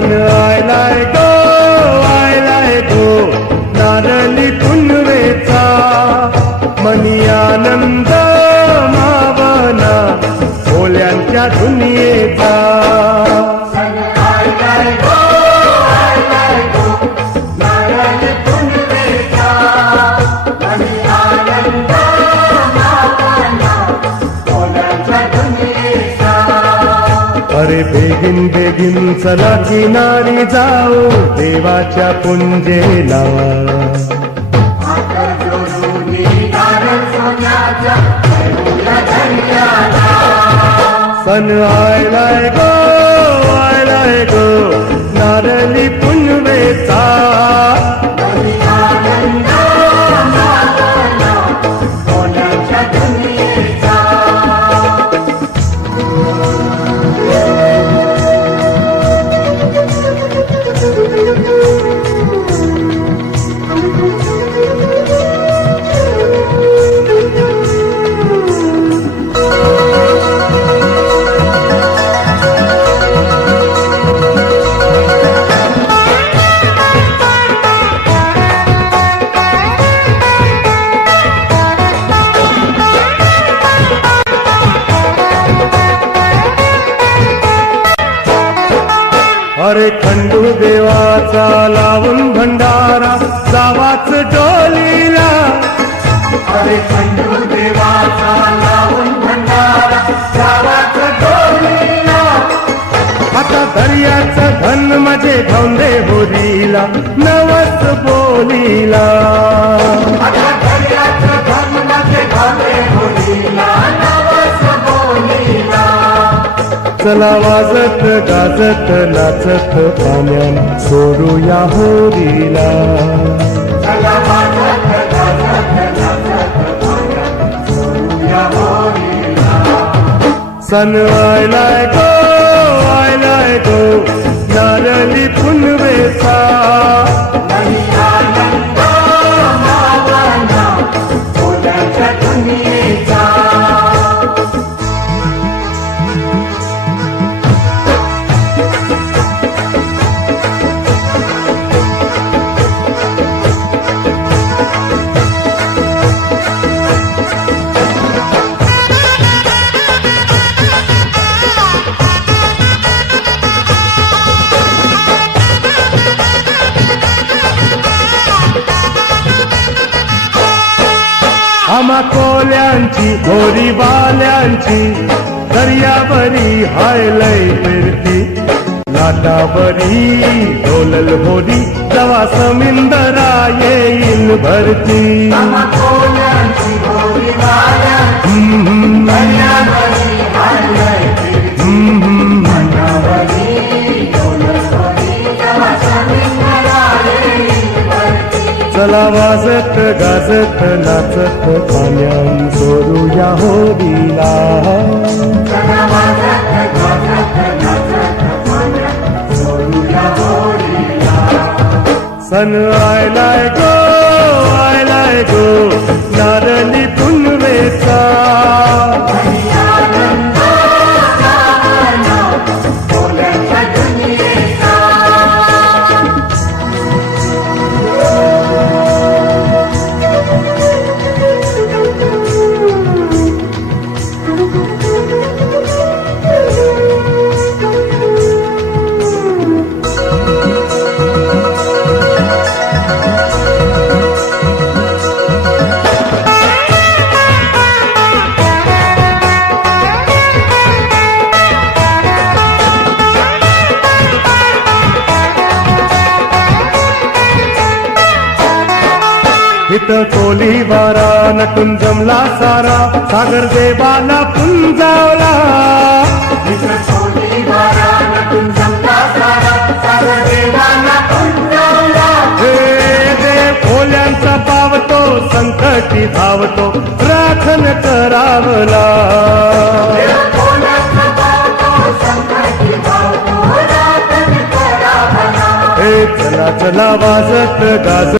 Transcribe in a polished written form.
सण आयलाय गो नारळी पुनवेचा मनी आनंद मावना ओल्यांच्या दुनियेचा अरे बेगिन बेगिन चला किनारी जाऊ देवाच्या पुंजेला सण आयलाय गो नारळी पुनवेचा अरे खंडू देवाचा लावून भंडारा जावाच डोलीला अरे खंडू देवाचा लावून भंडारा जावाच डोलीला आता दर्याचं धन माझे धौंदे होरीला नवस बोलीला आता दर्याचं धन माझे धौंदे होरीला नवस बोलीला चला वाजत गाजत नाचत पाण्यान सोडूया होरीला चला वाजत गाजत नाचत पाण्यान सोडूया होरीला सण आयलाय गो नारळी पुनवेचा मनी आनंद मावना ओल्यांच्या दुनियेचा आम्हा कोल्यांची होरी बाल्यांची दर्यावरी हायलय फिरती लाटावरी डोलल होरी जवा समिंदरा येईल भरती आम्हा कोल्यांची होरी बाल्यांची दर्यावरी हायलय फिरती लाटावरी डोलल होरी जवा समिंदरा येईल भरती चला वाजत गाजत नाचत पाण्यान सोडूया होरीला चला वाजत गाजत नाचत पाण्यान सोडूया होरीला सण आयलाय गो नारळी पुनवेचा इथं कोली वारा नटून जमला सारा सागर देवाला पुंजावला इथं कोली वारा नटून जमला सारा सागर देवाला पुंजावला हे देव कोल्यांचा पावतो संकटी धावतो राखण करावला हे चला चला वाजत गाजत